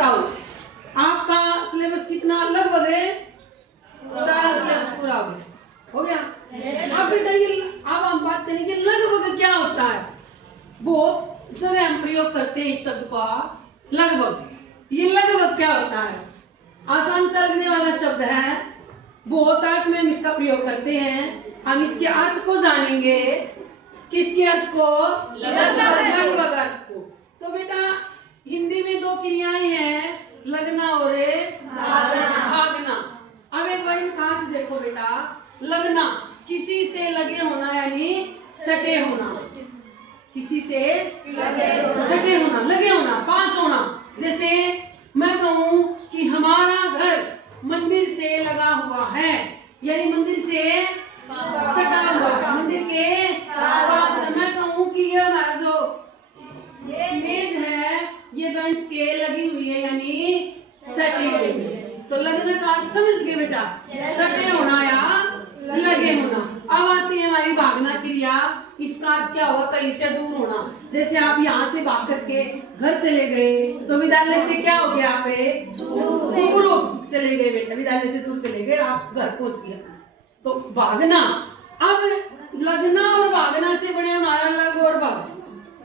बताओ आपका सिलेबस कितना लगभग है? सारा सिलेबस पूरा हो गया। अब बेटा ये अब हम बात करेंगे लगभग क्या होता है। वो जगह हम प्रयोग करते हैं इस शब्द का लगभग। ये लगभग क्या होता है? आसान से लगने वाला शब्द है, वो होता है कि हम इसका प्रयोग करते हैं। हम इसके अर्थ को जानेंगे। किसके अर्थ को? लगभग अर्थ को। तो बेटा हिंदी में दो क्रियाएं हैं, लगना और भागना। अब एक बार इनका अर्थ देखो बेटा। लगना किसी से लगे होना यानी सटे होना, किसी से सटे होना, लगे होना, पास होना। जैसे मैं कहूं कि हमारा घर मंदिर से लगा हुआ है, यानी मंदिर से सटा हुआ, मंदिर के पास। मैं कहूं कि ये हमारा जो मेज है ये बेंच के लगी हुई है, यानी सटी हुई है। तो लगने का आप समझ गए बेटा, सटे होना या लगे होना। अब आती है हमारी भागना क्रिया। इसका क्या हुआ? कहीं से दूर होना। जैसे आप यहाँ से भाग करके घर चले गए तो विद्यालय से क्या हो गया? आप दूर चले गए बेटा, विद्यालय से दूर चले गए, आप घर पहुंच गए। तो भागना। अब लगना और भागना से बने हमारा लग और भग।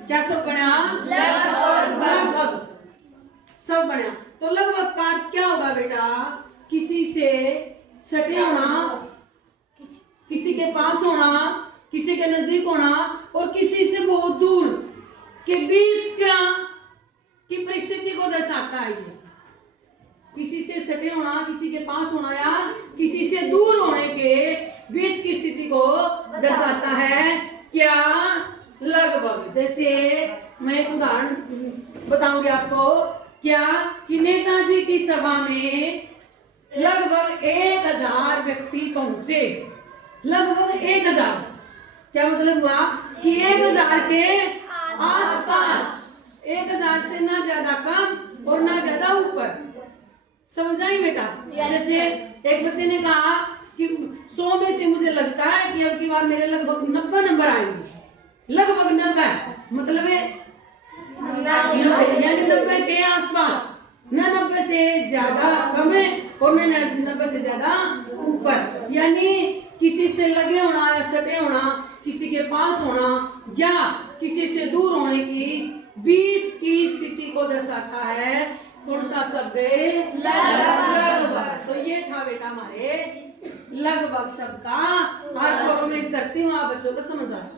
क्या सब बना? लगभग सब बना। तो लगभग का अर्थ क्या होगा बेटा? किसी से सटे होना, किसी के पास होना, किसी के नजदीक होना और किसी से बहुत दूर के बीच क्या की परिस्थिति को दर्शाता है। ये किसी से सटे होना, किसी के पास होना या किसी से दूर होने के बीच की स्थिति को दर्शाता है। क्या? लगभग। जैसे मैं एक उदाहरण बताऊंगी आपको। क्या कि नेताजी की सभा में लगभग 1000 व्यक्ति पहुंचे। लगभग 1000 क्या मतलब हुआ? कि 1000 के आसपास, 1000 से ना ज्यादा कम और ना ज्यादा ऊपर। समझ आई बेटा? जैसे एक बच्चे ने कहा कि 100 में से मुझे लगता है कि अब की बार मेरे लगभग 90 नंबर आएंगे। लगभग 90 मतलब यानी 90 के आसपास, न 90 से ज्यादा कम है और न 90 से ज्यादा ऊपर। यानी किसी से लगे होना या सटे होना, किसी के पास होना या किसी से दूर होने की बीच की स्थिति को दर्शाता है। कौन सा शब्द? लगभग। तो ये था बेटा हमारे लगभग शब्द का अर्थ। और मैं करती हूँ, आप बच्चों को समझ आए।